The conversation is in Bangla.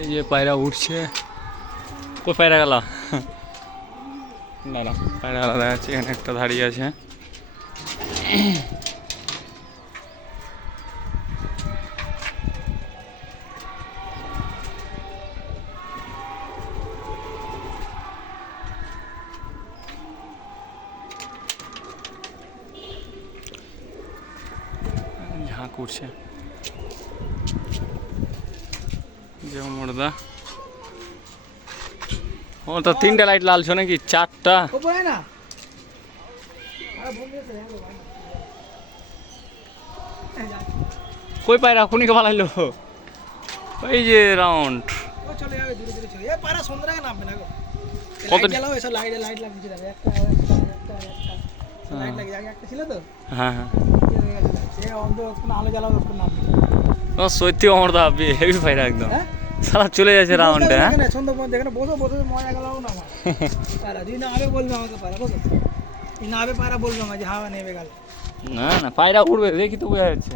এই যে পায়রা উঠছে। কই পায়রা গেল? না না, পায়রা আলাদা আছে, এখানে একটা দাঁড়িয়ে আছে। ঝাঁক উঠছে যে মুর্দা। ও তো তিনটা লাইট লালছো নাকি? চারটা? কই পায়রা খুনি কে পালাইলো? ওই যে রাউন্ড চলে যাবে দূরে দূরে চলে যাবে। পায়রা সন্ধ্যা আগে নামবে না গো। কত লাইট জ্বালাও, এসব লাইট লাগিয়ে যাবে। একটা লাইট লাগিয়ে আগে একটা ছিল তো। হ্যাঁ হ্যাঁ, সে অন্ধ কোনো আলো জ্বালাও তখন নামবে। ও সত্যি অমরদা হেভি পায়রা একদম। সারা চলে যাচ্ছে রাউন্ডে। হ্যাঁ, সন্ধ্যা পর্যন্ত এখানে বসে বসে মজা গেলাও না আমার। পায়রা যদি না আবে বলবে আমাকে, পায়রা বলো না আবে পায়রা বলবে আমাকে যে হাওয়া নেবে গেল। না না, পায়রা উড়বে দেখি তো বোঝা যাচ্ছে।